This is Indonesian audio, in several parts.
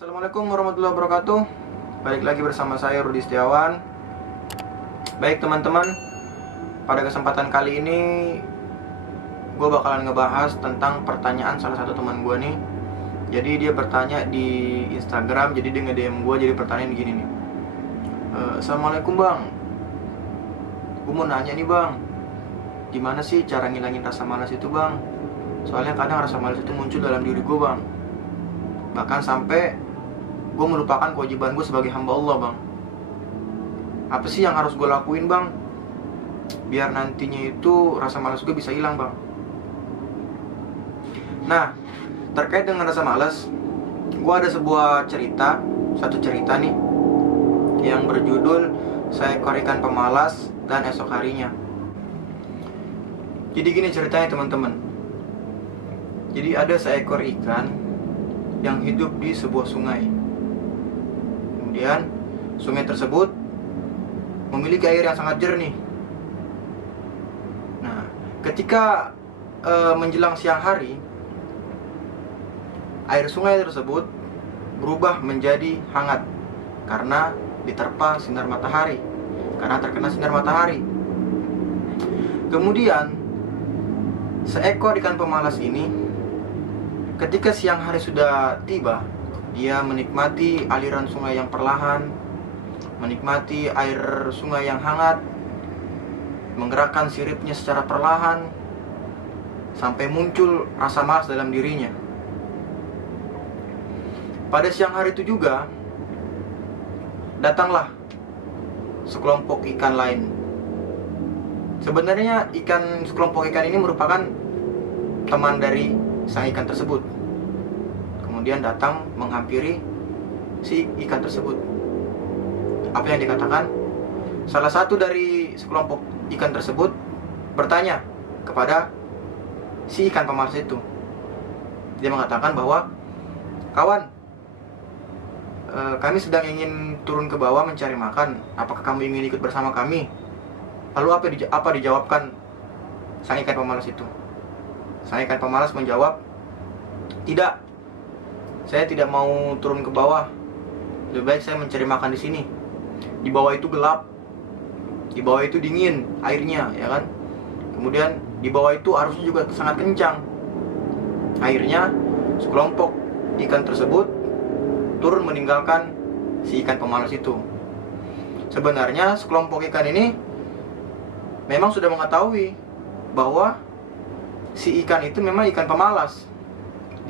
Assalamualaikum warahmatullahi wabarakatuh. Balik lagi bersama saya Rudi Setiawan. Baik teman-teman, pada kesempatan kali ini gue bakalan ngebahas tentang pertanyaan salah satu teman gue nih. Jadi dia bertanya di Instagram, jadi dia nge-DM gue, jadi pertanyaan gini nih. Assalamualaikum bang, gue mau nanya nih bang, gimana sih cara ngilangin rasa malas itu bang? Soalnya kadang rasa malas itu muncul dalam diri gue bang, bahkan sampai gue melupakan kewajiban gue sebagai hamba Allah bang. Apa sih yang harus gue lakuin bang, biar nantinya itu rasa malas gue bisa hilang bang? Nah, terkait dengan rasa malas, gue ada satu cerita nih yang berjudul Seekor Ikan Pemalas dan Esok Harinya. Jadi gini ceritanya teman-teman. Jadi ada seekor ikan yang hidup di sebuah sungai. Kemudian sungai tersebut memiliki air yang sangat jernih. Nah, ketika menjelang siang hari, air sungai tersebut berubah menjadi hangat karena diterpa sinar matahari, karena terkena sinar matahari. Kemudian seekor ikan pemalas ini, ketika siang hari sudah tiba, dia menikmati aliran sungai yang perlahan, menikmati air sungai yang hangat, menggerakkan siripnya secara perlahan, sampai muncul rasa malas dalam dirinya. Pada siang hari itu juga, datanglah sekelompok ikan lain. Sebenarnya sekelompok ikan ini merupakan teman dari sang ikan tersebut. Kemudian datang menghampiri si ikan tersebut. Apa yang dikatakan? Salah satu dari sekelompok ikan tersebut bertanya kepada si ikan pemalas itu. Dia mengatakan bahwa, kawan, kami sedang ingin turun ke bawah mencari makan. Apakah kamu ingin ikut bersama kami? Lalu apa dijawabkan sang ikan pemalas itu? Sang ikan pemalas menjawab, tidak, saya tidak mau turun ke bawah. Lebih baik saya mencari makan di sini. Di bawah itu gelap, di bawah itu dingin airnya, ya kan? Kemudian di bawah itu arusnya juga sangat kencang. Akhirnya sekelompok ikan tersebut turun meninggalkan si ikan pemalas itu. Sebenarnya sekelompok ikan ini memang sudah mengetahui bahwa si ikan itu memang ikan pemalas.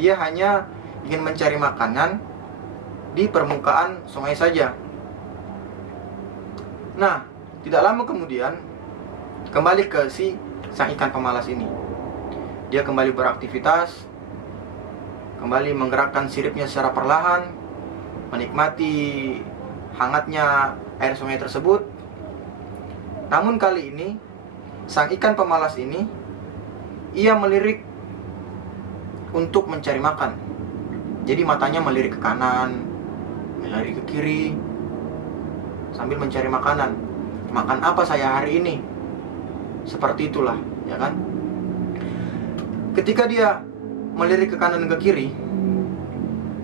Dia hanya ingin mencari makanan di permukaan sungai saja. Nah, tidak lama kemudian kembali ke si sang ikan pemalas ini. Dia kembali beraktivitas, kembali menggerakkan siripnya secara perlahan, menikmati hangatnya air sungai tersebut. Namun kali ini sang ikan pemalas ini, ia melirik untuk mencari makan. Jadi matanya melirik ke kanan, melirik ke kiri, sambil mencari makanan. Makan apa saya hari ini? Seperti itulah, ya kan? Ketika dia melirik ke kanan dan ke kiri,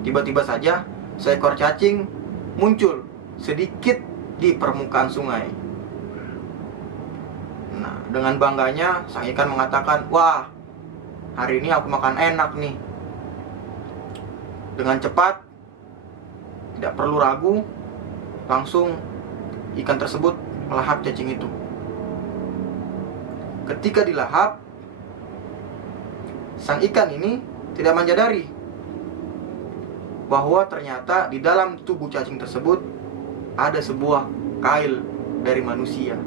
tiba-tiba saja seekor cacing muncul sedikit di permukaan sungai. Nah, dengan bangganya sang ikan mengatakan, wah, hari ini aku makan enak nih. Dengan cepat, tidak perlu ragu, langsung ikan tersebut melahap cacing itu. Ketika dilahap, sang ikan ini tidak menyadari bahwa ternyata di dalam tubuh cacing tersebut ada sebuah kail dari manusia,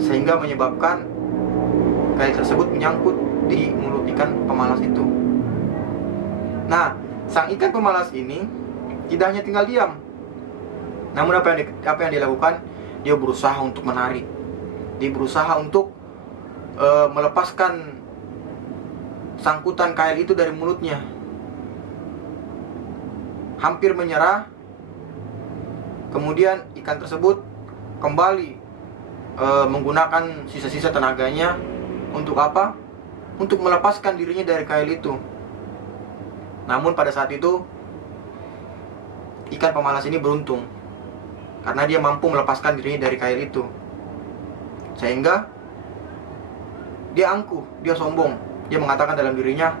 sehingga menyebabkan kail tersebut menyangkut di mulut ikan pemalas itu. Nah, sang ikan pemalas ini tidak hanya tinggal diam, namun apa yang dilakukan? Dia berusaha untuk menarik. Dia berusaha untuk melepaskan sangkutan kail itu dari mulutnya. Hampir menyerah. Kemudian ikan tersebut kembali menggunakan sisa-sisa tenaganya untuk apa? Untuk melepaskan dirinya dari kail itu. Namun pada saat itu ikan pemalas ini beruntung karena dia mampu melepaskan dirinya dari kail itu. Sehingga dia angkuh, dia sombong. Dia mengatakan dalam dirinya,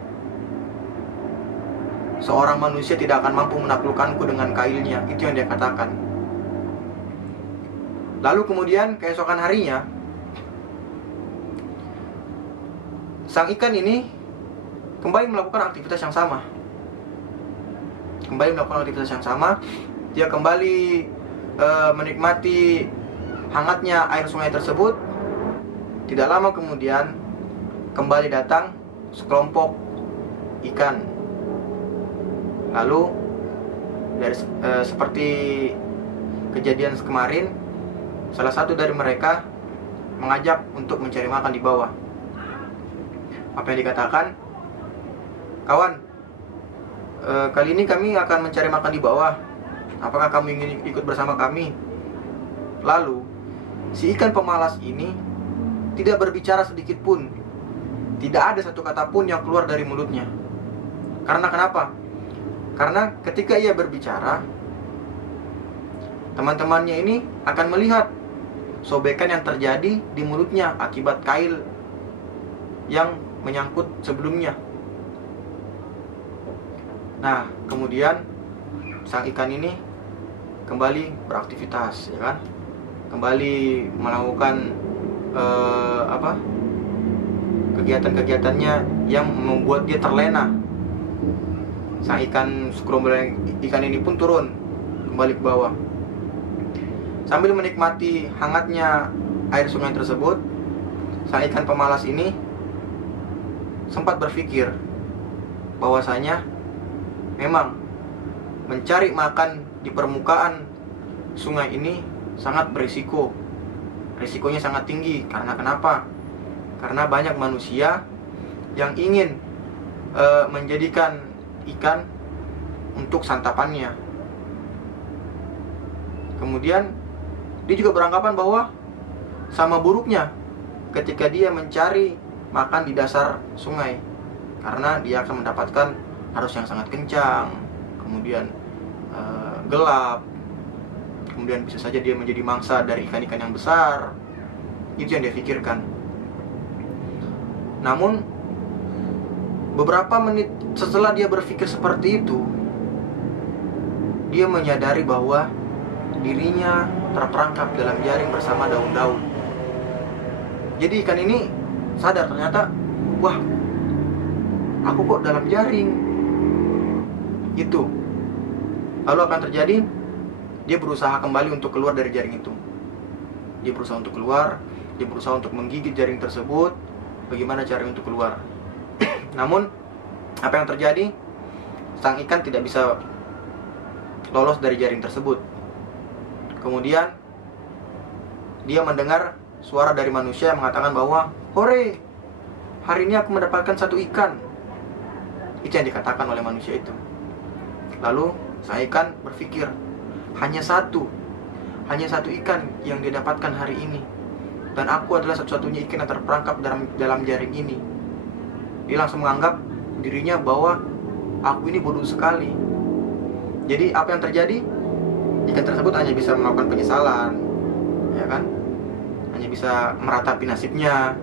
seorang manusia tidak akan mampu menaklukkanku dengan kailnya. Itu yang dia katakan. Lalu kemudian keesokan harinya, sang ikan ini kembali melakukan aktivitas yang sama. Dia kembali menikmati hangatnya air sungai tersebut. Tidak lama kemudian kembali datang sekelompok ikan. Lalu seperti kejadian kemarin, salah satu dari mereka mengajak untuk mencari makan di bawah. Apa yang dikatakan? Kawan, kali ini kami akan mencari makan di bawah. Apakah kamu ingin ikut bersama kami? Lalu si ikan pemalas ini tidak berbicara sedikit pun. Tidak ada satu kata pun yang keluar dari mulutnya. Karena kenapa? Karena ketika ia berbicara, teman-temannya ini akan melihat sobekan yang terjadi di mulutnya akibat kail yang menyangkut sebelumnya. Nah, kemudian sang ikan ini kembali beraktivitas, ya kan? Kembali melakukan kegiatan-kegiatannya yang membuat dia terlena. Sang ikan segerombolan ikan ini pun turun kembali ke bawah. Sambil menikmati hangatnya air sungai tersebut, sang ikan pemalas ini sempat berpikir bahwasanya memang mencari makan di permukaan sungai ini sangat berisiko. Risikonya sangat tinggi. Karena kenapa? Karena banyak manusia yang ingin menjadikan ikan untuk santapannya. Kemudian dia juga beranggapan bahwa sama buruknya ketika dia mencari makan di dasar sungai, karena dia akan mendapatkan arus yang sangat kencang, kemudian gelap, kemudian bisa saja dia menjadi mangsa dari ikan-ikan yang besar. Itu yang dia pikirkan. Namun beberapa menit setelah dia berpikir seperti itu, dia menyadari bahwa dirinya terperangkap dalam jaring bersama daun-daun. Jadi ikan ini sadar ternyata, wah, aku kok dalam jaring. Itu. Lalu akan terjadi, dia berusaha kembali untuk keluar dari jaring itu. Dia berusaha untuk keluar, dia berusaha untuk menggigit jaring tersebut. Bagaimana cara untuk keluar? Namun, apa yang terjadi? Sang ikan tidak bisa lolos dari jaring tersebut. Kemudian, dia mendengar suara dari manusia yang mengatakan bahwa, "Hore, hari ini aku mendapatkan satu ikan." Itu yang dikatakan oleh manusia itu. Lalu sang ikan berpikir, hanya satu ikan yang dia dapatkan hari ini, dan aku adalah satu-satunya ikan yang terperangkap dalam jaring ini. Dia langsung menganggap dirinya bahwa aku ini bodoh sekali. Jadi apa yang terjadi? Ikan tersebut hanya bisa melakukan penyesalan, ya kan? Hanya bisa meratapi nasibnya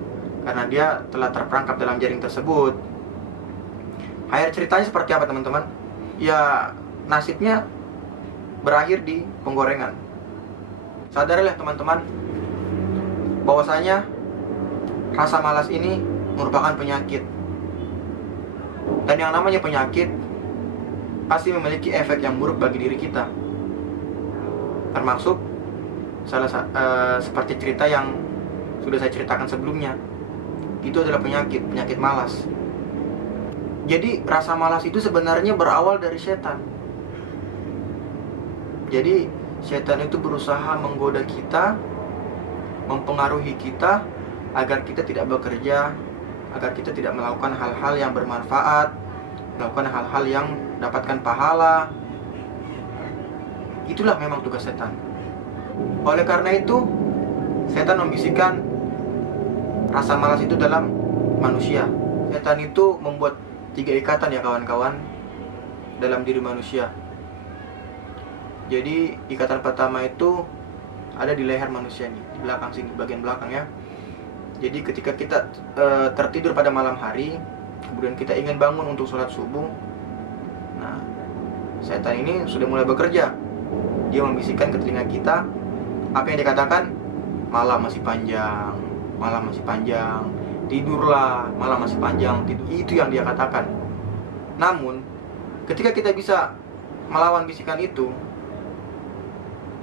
karena dia telah terperangkap dalam jaring tersebut. Akhir ceritanya seperti apa, teman-teman? Ya, nasibnya berakhir di penggorengan. Sadarlah teman-teman, bahwasanya rasa malas ini merupakan penyakit. Dan yang namanya penyakit pasti memiliki efek yang buruk bagi diri kita. Termasuk seperti cerita yang sudah saya ceritakan sebelumnya. Itu adalah penyakit malas. Jadi rasa malas itu sebenarnya berawal dari setan. Jadi setan itu berusaha menggoda kita, mempengaruhi kita agar kita tidak bekerja, agar kita tidak melakukan hal-hal yang bermanfaat, melakukan hal-hal yang mendapatkan pahala. Itulah memang tugas setan. Oleh karena itu, setan membisikkan rasa malas itu dalam manusia. Setan itu membuat 3 ikatan, ya kawan-kawan, dalam diri manusia. Jadi ikatan pertama itu ada di leher manusia nih, di belakang sini, bagian belakang ya. Jadi ketika kita tertidur pada malam hari, kemudian kita ingin bangun untuk sholat subuh, nah setan ini sudah mulai bekerja. Dia membisikkan ke telinga kita apa yang dikatakan, malam masih panjang, malam masih panjang, tidurlah, malam masih panjang, tidur. Itu yang dia katakan. Namun ketika kita bisa melawan bisikan itu,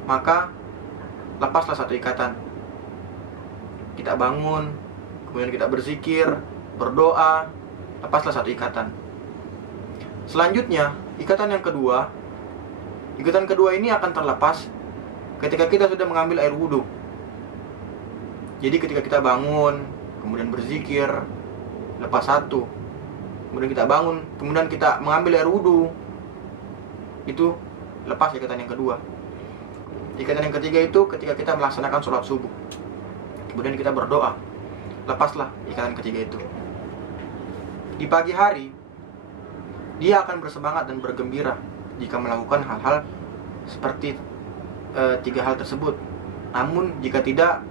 maka lepaslah satu ikatan. Kita bangun, kemudian kita berzikir, berdoa, lepaslah satu ikatan. Selanjutnya, ikatan kedua ini akan terlepas ketika kita sudah mengambil air wudhu. Jadi ketika kita bangun, kemudian berzikir, lepas satu, kemudian kita bangun, kemudian kita mengambil air wudhu, itu lepas ikatan yang kedua. Ikatan yang ketiga itu ketika kita melaksanakan sholat subuh, kemudian kita berdoa, lepaslah ikatan ketiga itu. Di pagi hari, dia akan bersemangat dan bergembira jika melakukan hal-hal seperti tiga hal tersebut. Namun jika tidak,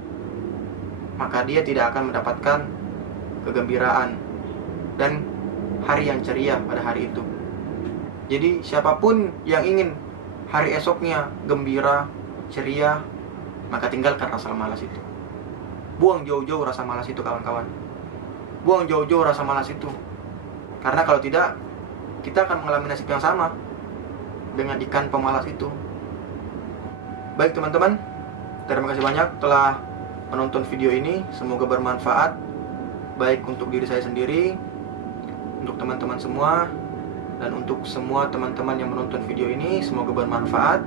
maka dia tidak akan mendapatkan kegembiraan dan hari yang ceria pada hari itu. Jadi siapapun yang ingin hari esoknya gembira, ceria, maka tinggalkan rasa malas itu. Buang jauh-jauh rasa malas itu, kawan-kawan. Buang jauh-jauh rasa malas itu. Karena kalau tidak, kita akan mengalami nasib yang sama dengan ikan pemalas itu. Baik teman-teman, terima kasih banyak telah menonton video ini. Semoga bermanfaat, baik untuk diri saya sendiri, untuk teman-teman semua, dan untuk semua teman-teman yang menonton video ini. Semoga bermanfaat.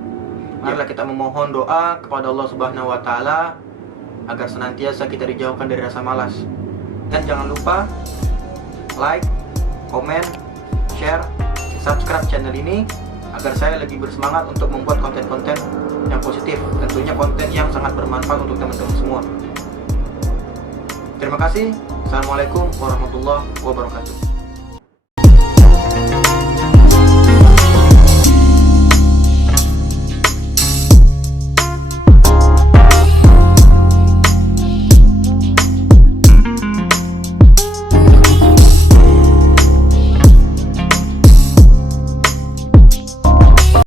Marilah kita memohon doa kepada Allah Subhanahu wa Ta'ala agar senantiasa kita dijauhkan dari rasa malas. Dan jangan lupa like, komen, share, subscribe channel ini agar saya lebih bersemangat untuk membuat konten-konten yang positif, tentunya konten yang sangat bermanfaat untuk teman-teman semua. Terima kasih. Assalamualaikum warahmatullahi wabarakatuh.